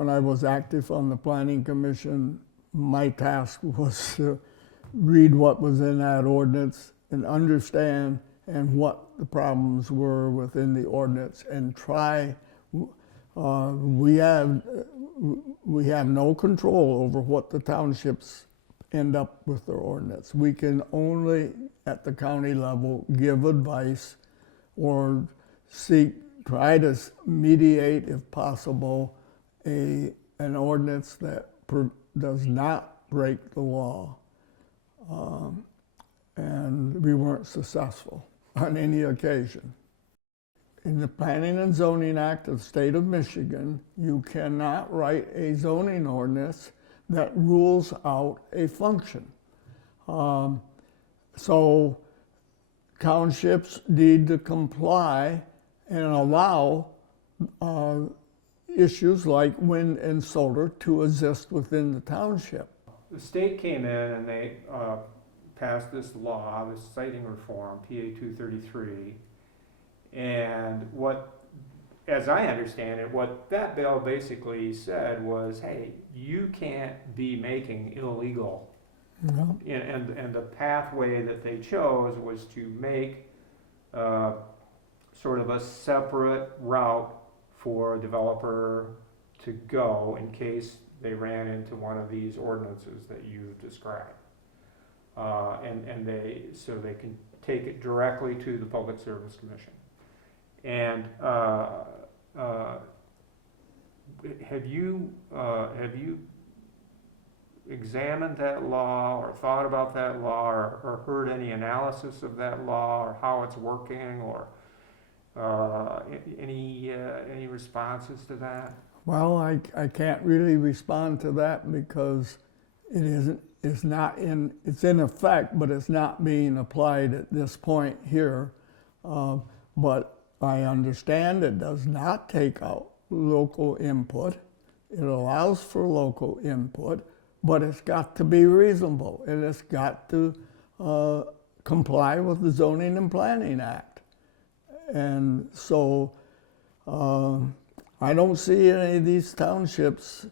when I was active on the Planning Commission, my task was to read what was in that ordinance and understand and what the problems were within the ordinance and try. We have no control over what the townships end up with their ordinance. We can only, at the county level, give advice or try to mediate, if possible, an ordinance that does not break the law. And we weren't successful on any occasion. In the Planning and Zoning Act of the state of Michigan, you cannot write a zoning ordinance that rules out a function. So townships need to comply and allow issues like wind and solar to exist within the township. The state came in and they passed this law, this siting reform, PA 233, and as I understand it, what that bill basically said was, hey, you can't be making illegal. No. And the pathway that they chose was to make sort of a separate route for a developer to go in case they ran into one of these ordinances that you described. So they can take it directly to the Public Service Commission. And have you examined that law or thought about that law or heard any analysis of that law or how it's working or any responses to that? Well, I can't really respond to that because it's in effect, but it's not being applied at this point here. But I understand it does not take out local input. It allows for local input, but it's got to be reasonable and it's got to comply with the Zoning and Planning Act. And so I don't see any of these townships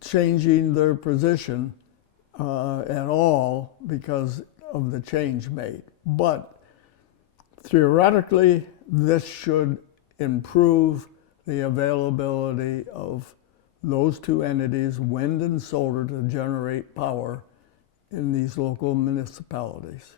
changing their position at all because of the change made. But theoretically, this should improve the availability of those two entities, wind and solar, to generate power in these local municipalities.